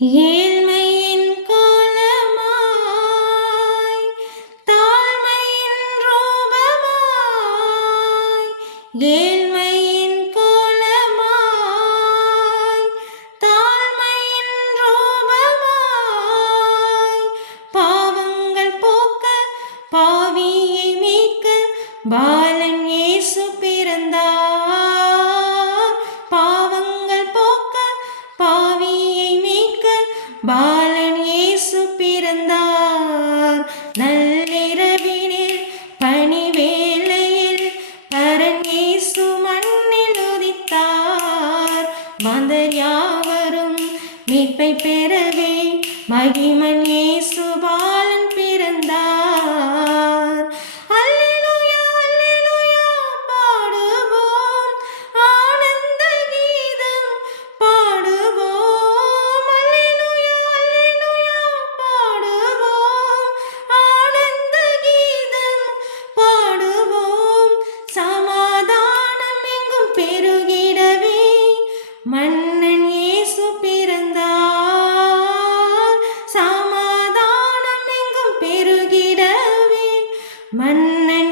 ஏழ்மையின் கோலமாய் தாழ்மையின் ரூபமாய் ஏழ்மையின் கோலமாய் தாழ்மையின் ரூபமாய் பாவங்கள் போக்க பாவியை மீட்க பாலன் இயேசு பிறந்தார். பாவங்கள் போக்க பாவியை மீட்க பாலன் இயேசு பிறந்தார். நள்ளிரவினில் பனிவேளையில் பரன் இயேசு மண்ணில் உதித்தார். மாந்தர் யாவரும் மீட்பை பெறவே மகிமன் இயேசு பாலன் பிறந்தார். அல்லேலூயா அல்லேலூயா பாடுவோம், ஆனந்த கீதம் பாடுவோம். அல்லேலூயா அல்லேலூயா பாடுவோம், ஆனந்த கீதம் பாடுவோம். சமாதானம் எங்கும் பெருகிடவே மன்னன் இயேசு பிறந்தார். சமாதானம் எங்கும் பெருகிடவே மன்னன்